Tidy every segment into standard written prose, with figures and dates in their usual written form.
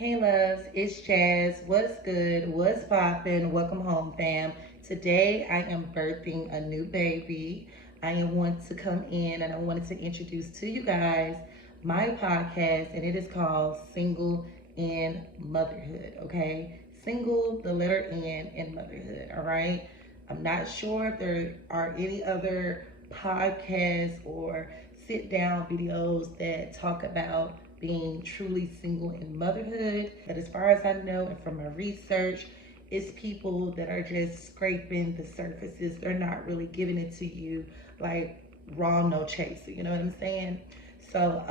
Hey loves, it's Jazz. What's good? What's poppin'? Welcome home, fam. Today I am birthing a new baby. I want to come in and I wanted to introduce to you guys my podcast, and it is called Single in Motherhood. Okay, single, the letter N in motherhood. All right. I'm not sure if there are any other podcasts or sit down videos that talk about being truly single in motherhood. But as far as I know, and from my research, it's people that are just scraping the surfaces. They're not really giving it to you like raw, no chaser. You know what I'm saying? So,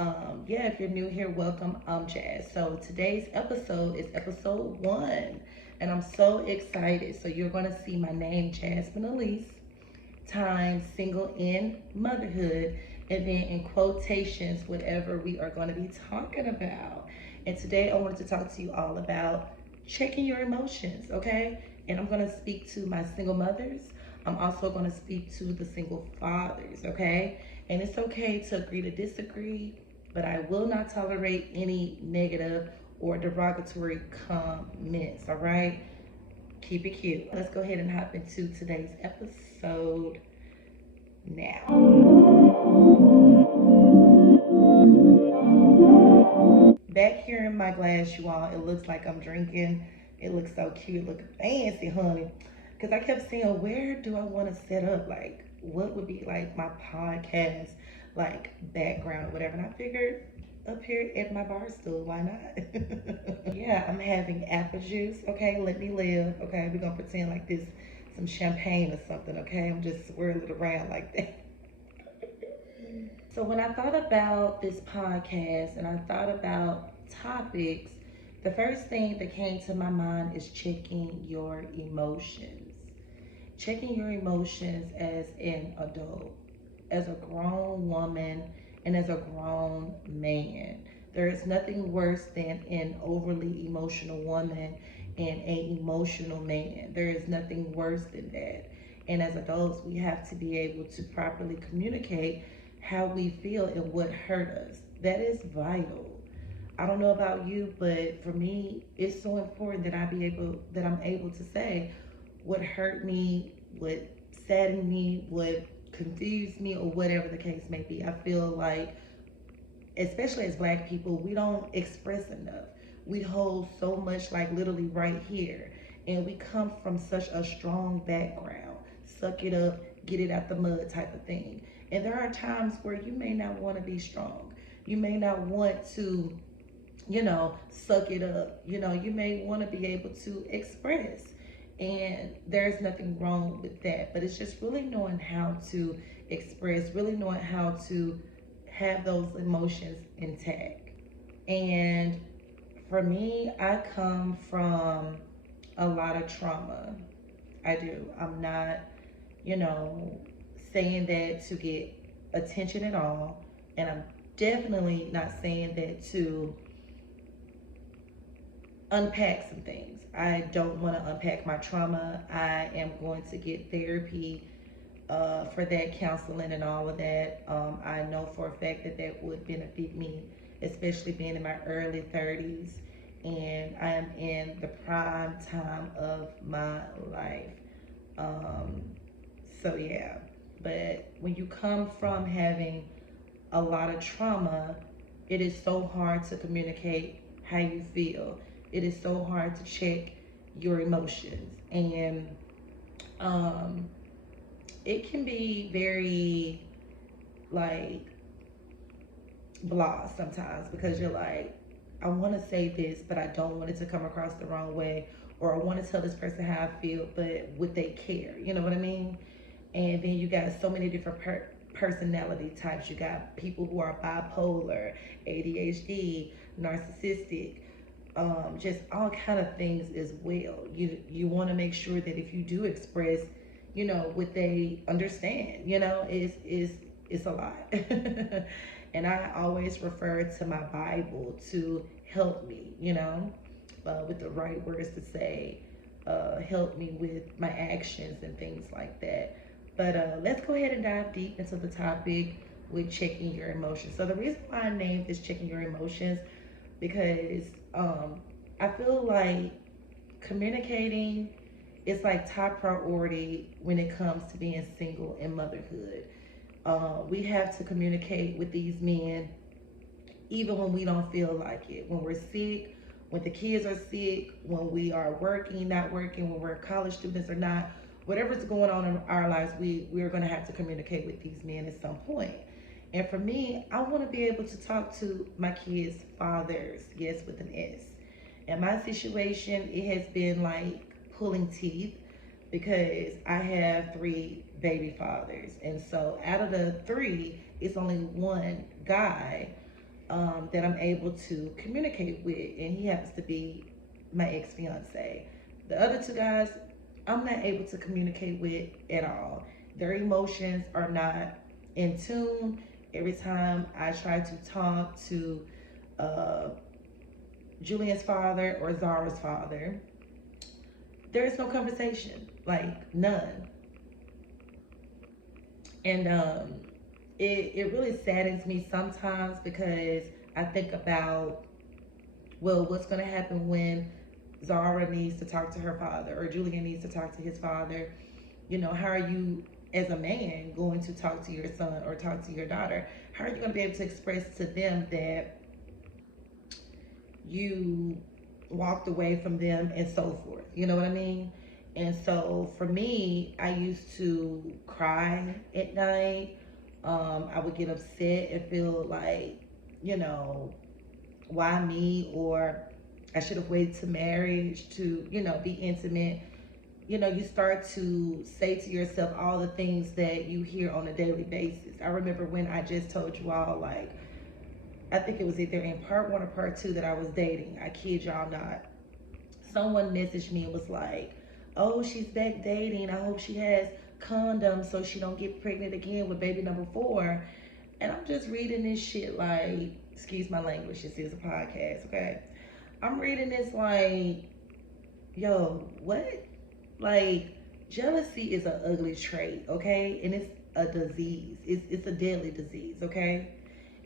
yeah, if you're new here, welcome. I'm Jazz. So today's episode is episode 1, and I'm so excited. So you're gonna see my name, Jasmine Alysse, times single in motherhood, and then in quotations whatever we are going to be talking about. And today I wanted to talk to you all about checking your emotions, okay? And I'm going to speak to my single mothers. I'm also going to speak to the single fathers, okay? And it's okay to agree to disagree, but I will not tolerate any negative or derogatory comments, all right? Keep it cute. Let's go ahead and hop into today's episode now. Back here in my glass, you all, it looks like I'm drinking. It looks so cute, look fancy, honey. Because I kept saying, where do I want to set up? Like, what would be like my podcast, like background or whatever? And I figured up here at my bar stool, why not? Yeah, I'm having apple juice. Okay, let me live. Okay, we're gonna pretend like this some champagne or something. Okay, I'm just swirling it around like that. So when I thought about this podcast and I thought about topics, the first thing that came to my mind is checking your emotions. Checking your emotions as an adult, as a grown woman, and as a grown man. There is nothing worse than an overly emotional woman and an emotional man. There is nothing worse than that. And as adults, we have to be able to properly communicate how we feel and what hurt us. That is vital. I don't know about you, but for me, it's so important that I'm able to say what hurt me, what saddened me, what confused me, or whatever the case may be. I feel like, especially as black people, we don't express enough. We hold so much, like literally right here. And we come from such a strong background. Suck it up, get it out the mud type of thing. And there are times where you may not want to be strong. You may not want to, suck it up. You may want to be able to express. And there's nothing wrong with that. But it's just really knowing how to express, really knowing how to have those emotions intact. And for me, I come from a lot of trauma. I do. I'm not, you know, saying that to get attention at all. And I'm definitely not saying that to unpack some things. I don't want to unpack my trauma. I am going to get therapy for that, counseling and all of that. I know for a fact that that would benefit me, especially being in my early 30s, and I am in the prime time of my life. Um, so yeah, but when you come from having a lot of trauma, it is so hard to communicate how you feel. It is so hard to check your emotions, and um, it can be very like blah sometimes because you're like, I want to say this, but I don't want it to come across the wrong way, or I want to tell this person how I feel, but would they care? You know what I mean? And then you got so many different personality types. You got people who are bipolar, ADHD, narcissistic, just all kind of things as well. You want to make sure that if you do express, what they understand. It's a lot. And I always refer to my Bible to help me. With the right words to say, help me with my actions and things like that. But let's go ahead and dive deep into the topic with checking your emotions. So the reason why I named this checking your emotions because I feel like communicating is like top priority when it comes to being single and motherhood. We have to communicate with these men even when we don't feel like it. When we're sick, when the kids are sick, when we are working, not working, when we're college students or not, whatever's going on in our lives, we're going to have to communicate with these men at some point. And for me, I want to be able to talk to my kids' fathers, yes, with an S. In my situation, it has been like pulling teeth because I have three baby fathers. And so out of the three, it's only one guy that I'm able to communicate with, and he happens to be my ex fiance. The other two guys, I'm not able to communicate with at all. Their emotions are not in tune. Every time I try to talk to uh, Julian's father or Zara's father, there is no conversation, like none. And it really saddens me sometimes because I think about, well, what's going to happen when Zara needs to talk to her father or Julian needs to talk to his father? You know, how are you as a man going to talk to your son or talk to your daughter? How are you going to be able to express to them that you walked away from them and so forth? You know what I mean? And so for me, I used to cry at night. I would get upset and feel like, you know, why me? Or I should have waited to marriage to, you know, be intimate. You know, you start to say to yourself all the things that you hear on a daily basis. I remember when I just told you all, like, I think it was either in part one or part two that I was dating. I kid y'all not. Someone messaged me and was like, oh, she's back dating. I hope she has condoms so she don't get pregnant again with baby number four. And I'm just reading this shit like, excuse my language, this is a podcast, okay? I'm reading this like, yo, what? Like, jealousy is an ugly trait, okay? And it's a disease. It's a deadly disease, okay?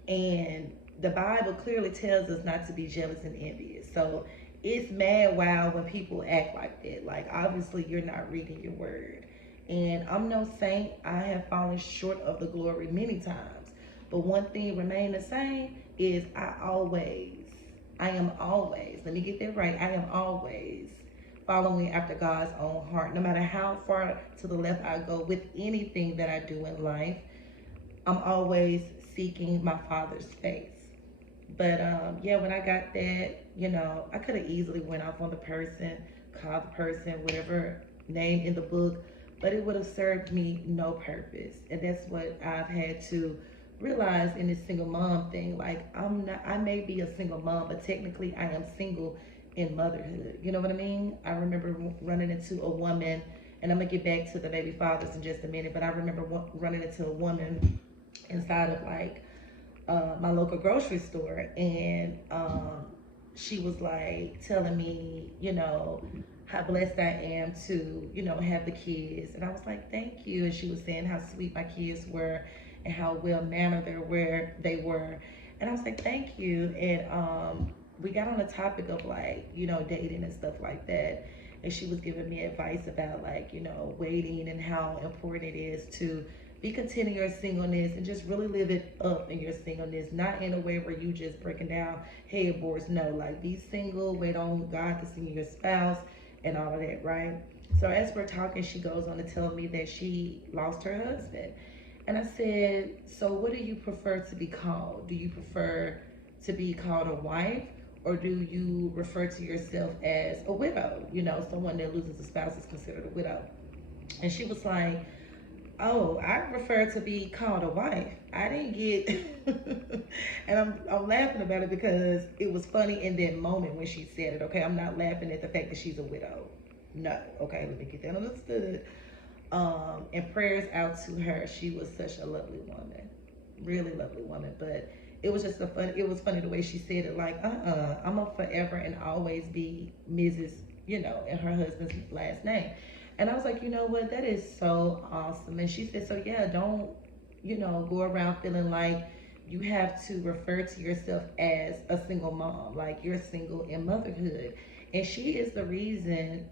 And the Bible clearly tells us not to be jealous and envious. So it's mad wild when people act like that. Like, obviously, you're not reading your word. And I'm no saint. I have fallen short of the glory many times. But one thing remain the same is I am always, let me get that right, I am always following after God's own heart. No matter how far to the left I go with anything that I do in life, I'm always seeking my Father's face. But yeah, when I got that, you know, I could have easily went off on the person, called the person, whatever name in the book, but it would have served me no purpose. And that's what I've had to realize in this single mom thing. Like, I may be a single mom, but technically I am single in motherhood. You know what I mean? I remember running into a woman, and I'm gonna get back to the baby fathers in just a minute, but I remember running into a woman inside of like my local grocery store, and she was like telling me, you know, how blessed I am to, you know, have the kids. And I was like, thank you. And she was saying how sweet my kids were and how well mannered they were. And I was like, thank you. And we got on the topic of like, you know, dating and stuff like that. And she was giving me advice about like, you know, waiting and how important it is to be content in your singleness and just really live it up in your singleness, not in a way where you just breaking down headboards. No, like, be single, wait on God to see your spouse and all of that, right? So as we're talking, she goes on to tell me that she lost her husband. And I said, so what do you prefer to be called? Do you prefer to be called a wife, or do you refer to yourself as a widow? You know, someone that loses a spouse is considered a widow. And she was like, oh, I prefer to be called a wife. I didn't get, and I'm laughing about it because it was funny in that moment when she said it. Okay, I'm not laughing at the fact that she's a widow. No, okay, let me get that understood. And prayers out to her. She was such a lovely woman, really lovely woman. But it was just it was funny the way she said it. Like, I'm gonna forever and always be Mrs. You know, and her husband's last name. And I was like, you know what? That is so awesome. And she said, so yeah, don't, you know, go around feeling like You have to refer to yourself as a single mom, like you're single in motherhood. And she is the reason,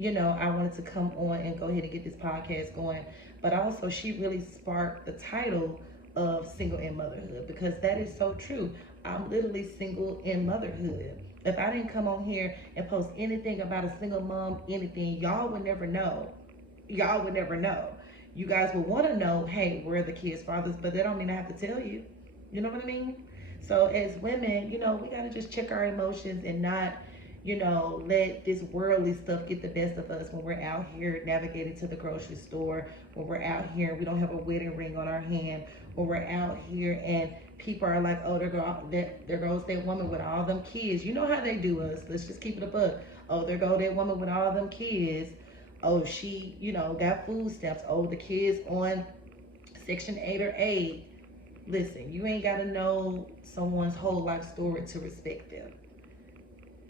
I wanted to come on and go ahead and get this podcast going. But also, she really sparked the title of Single in Motherhood, because that is so true. I'm literally single in motherhood. If I didn't come on here and post anything about a single mom, anything, y'all would never know. Y'all would never know. You guys would want to know, hey, where are the kids' fathers? But that don't mean I have to tell you. You know what I mean? So as women, we got to just check our emotions and not, let this worldly stuff get the best of us when we're out here navigating to the grocery store, when we're out here and we don't have a wedding ring on our hand, when we're out here and people are like, oh, there goes that woman with all them kids. You know how they do us. Let's just keep it a buck. Oh, there goes that woman with all them kids. Oh, she, got food stamps. Oh, the kids on Section 8 or 8. Listen, you ain't got to know someone's whole life story to respect them.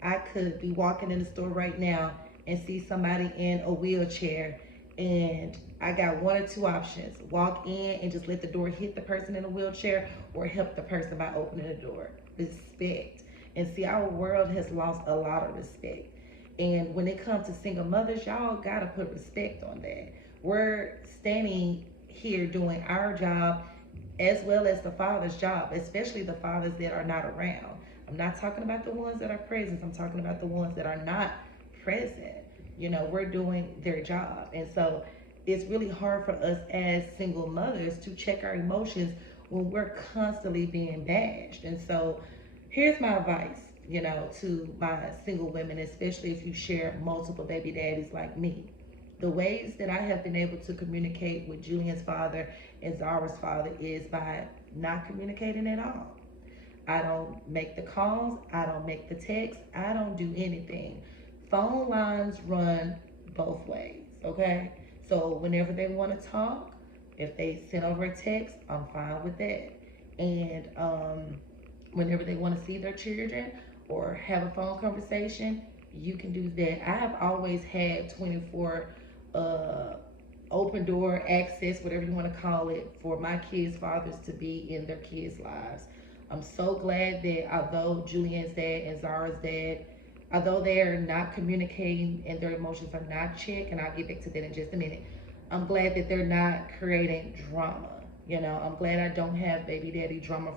I could be walking in the store right now and see somebody in a wheelchair, and I got one or two options. Walk in and just let the door hit the person in the wheelchair, or help the person by opening the door. Respect. And see, our world has lost a lot of respect. And when it comes to single mothers, y'all gotta put respect on that. We're standing here doing our job as well as the father's job, especially the fathers that are not around. I'm not talking about the ones that are present. I'm talking about the ones that are not present. We're doing their job. And so it's really hard for us as single mothers to check our emotions when we're constantly being bashed. And so here's my advice, to my single women, especially if you share multiple baby daddies like me. The ways that I have been able to communicate with Julian's father and Zara's father is by not communicating at all. I don't make the calls. I don't make the texts. I don't do anything. Phone lines run both ways, okay? So whenever they want to talk, if they send over a text, I'm fine with that. And whenever they want to see their children or have a phone conversation, you can do that. I have always had 24 open door access, whatever you want to call it, for my kids' fathers to be in their kids' lives. I'm so glad that although Julian's dad and Zara's dad, although they're not communicating and their emotions are not checked, and I'll get back to that in just a minute, I'm glad that they're not creating drama. I'm glad I don't have baby daddy drama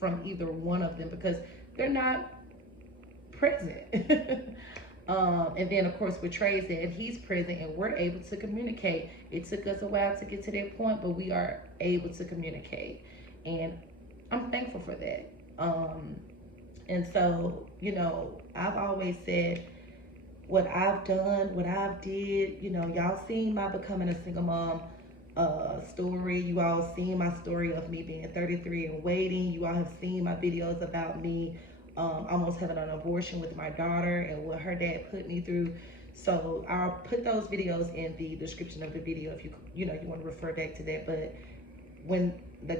from either one of them, because they're not present. And then of course with Trey's dad, he's present and we're able to communicate. It took us a while to get to that point, but we are able to communicate. And I'm thankful for that. And so, I've always said what I've done, what I've did, y'all seen my becoming a single mom story. You all seen my story of me being 33 and waiting. You all have seen my videos about me almost having an abortion with my daughter and what her dad put me through. So I'll put those videos in the description of the video if you want to refer back to that. But when the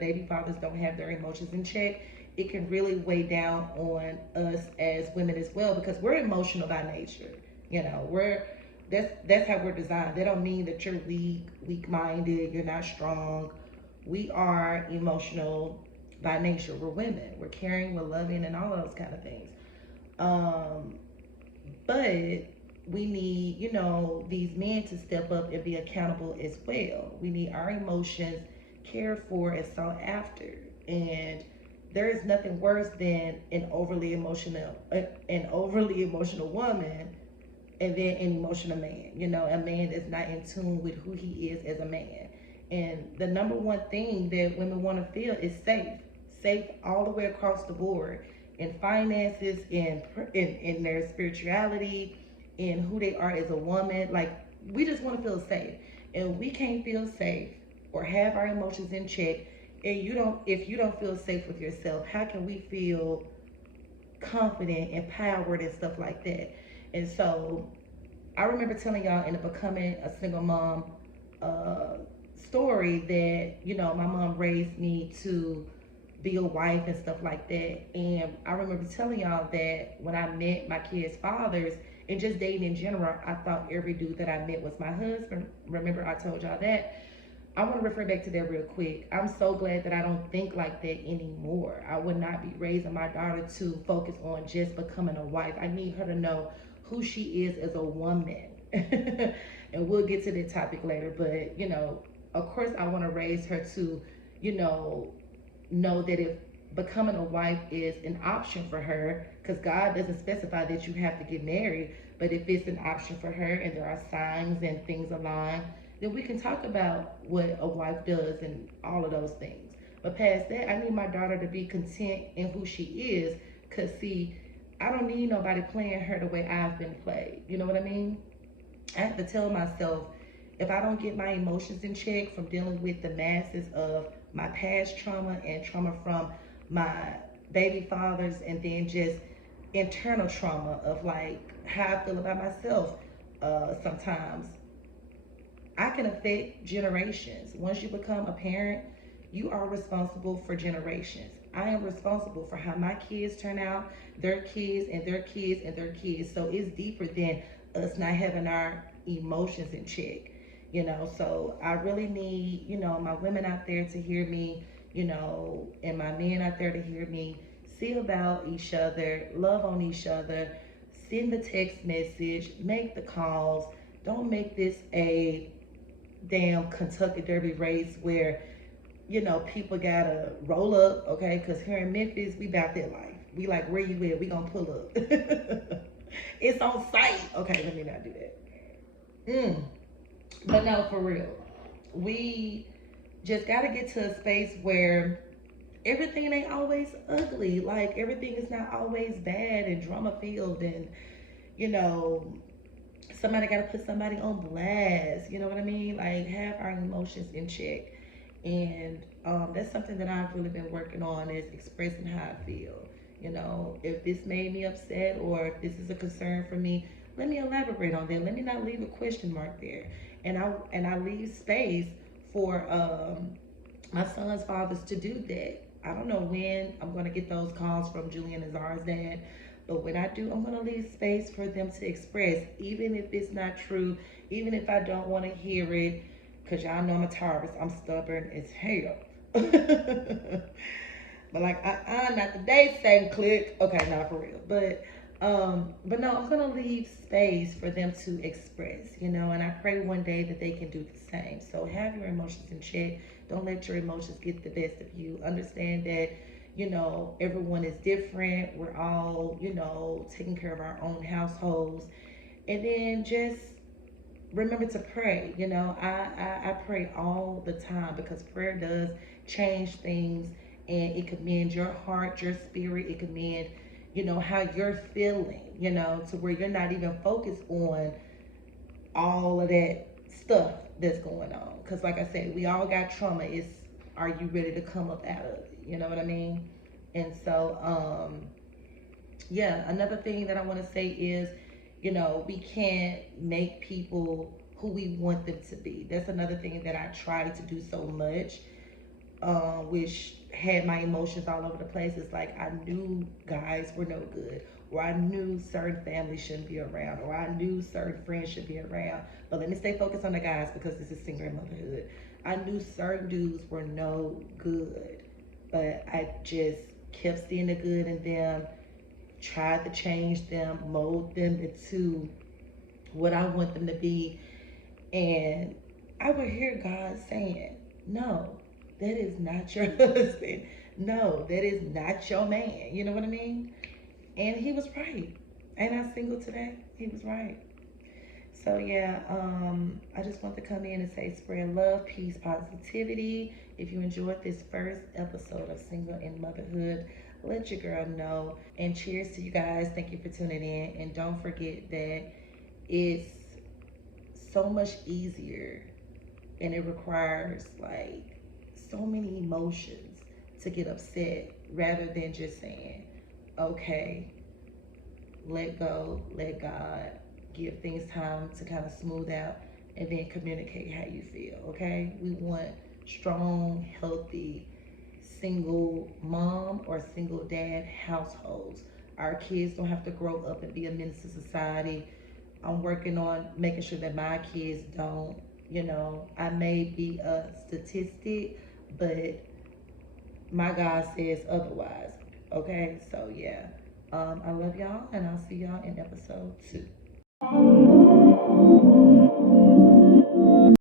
baby fathers don't have their emotions in check, it can really weigh down on us as women as well, because we're emotional by nature. That's how we're designed. That don't mean that you're weak-minded, you're not strong. We are emotional by nature. We're women. We're caring, we're loving, and all of those kind of things. But we need, these men to step up and be accountable as well. We need our emotions cared for and sought after. And there is nothing worse than an overly emotional woman and then an emotional man. A man that's not in tune with who he is as a man. And the number one thing that women want to feel is safe all the way across the board, in finances, in their spirituality, in who they are as a woman. Like, we just want to feel safe, and we can't feel safe or have our emotions in check. And if you don't feel safe with yourself, how can we feel confident, empowered, and stuff like that? And so I remember telling y'all in the becoming a single mom story that, my mom raised me to be a wife and stuff like that. And I remember telling y'all that when I met my kids' fathers and just dating in general, I thought every dude that I met was my husband. Remember I told y'all that? I want to refer back to that real quick. I'm so glad that I don't think like that anymore. I would not be raising my daughter to focus on just becoming a wife. I need her to know who she is as a woman. And we'll get to that topic later. But, of course, I want to raise her to, you know that if becoming a wife is an option for her, because God doesn't specify that you have to get married, but if it's an option for her and there are signs and things aligned, then we can talk about what a wife does and all of those things. But past that, I need my daughter to be content in who she is, because see, I don't need nobody playing her the way I've been played. You know what I mean? I have to tell myself, if I don't get my emotions in check from dealing with the masses of my past trauma and trauma from my baby fathers, and then just internal trauma of like how I feel about myself, sometimes I can affect generations. Once you become a parent, you are responsible for generations. I am responsible for how my kids turn out, their kids and their kids and their kids. So it's deeper than us not having our emotions in check. So I really need, my women out there to hear me, and my men out there to hear me. See about each other, love on each other, send the text message, make the calls. Don't make this a damn Kentucky Derby race where, people gotta roll up, okay? Because here in Memphis, we about that life. We like, where you at? We gonna pull up. It's on site. Okay, let me not do that. But no, for real. We just gotta get to a space where everything ain't always ugly. Like, everything is not always bad and drama filled, and, you know, somebody got to put somebody on blast. You know what I mean? Like, have our emotions in check. And that's something that I've really been working on, is expressing how I feel. If this made me upset or if this is a concern for me, let me elaborate on that. Let me not leave a question mark there. And I leave space for my son's fathers to do that. I don't know when I'm gonna get those calls from Julian and Zara's dad, but when I do, I'm gonna leave space for them to express, even if it's not true, even if I don't want to hear it, cause y'all know I'm a Taurus. I'm stubborn as hell. But like, not today, Satan click. Okay, not for real. But no, I'm gonna leave space for them to express, and I pray one day that they can do the same. So have your emotions in check. Don't let your emotions get the best of you. Understand that, everyone is different. We're all, taking care of our own households. And then just remember to pray. I pray all the time, because prayer does change things, and it could mend your heart, your spirit. It could mend, how you're feeling, to where you're not even focused on all of that stuff that's going on. Because, like I said, we all got trauma. It's, are you ready to come up out of it? You know what I mean? And so, yeah, another thing that I want to say is, we can't make people who we want them to be. That's another thing that I try to do so much, which had my emotions all over the place. It's like, I knew guys were no good, or I knew certain families shouldn't be around, or I knew certain friends should be around. But let me stay focused on the guys, because this is single and motherhood. I knew certain dudes were no good, but I just kept seeing the good in them, tried to change them, mold them into what I want them to be. And I would hear God saying, no, that is not your husband. No, that is not your man. You know what I mean? And he was right. Ain't I single today? He was right. So yeah, I just want to come in and say, spread love, peace, positivity. If you enjoyed this first episode of Single and Motherhood, let your girl know. And cheers to you guys. Thank you for tuning in. And don't forget that it's so much easier, and it requires like so many emotions to get upset, rather than just saying, okay, let go, let God, give things time to kind of smooth out, and then communicate how you feel. Okay, we want strong, healthy single mom or single dad households. Our kids don't have to grow up and be a menace to society. I'm working on making sure that my kids don't. You know, I may be a statistic, but my God says otherwise. Okay, so yeah. I love y'all, and I'll see y'all in episode 2.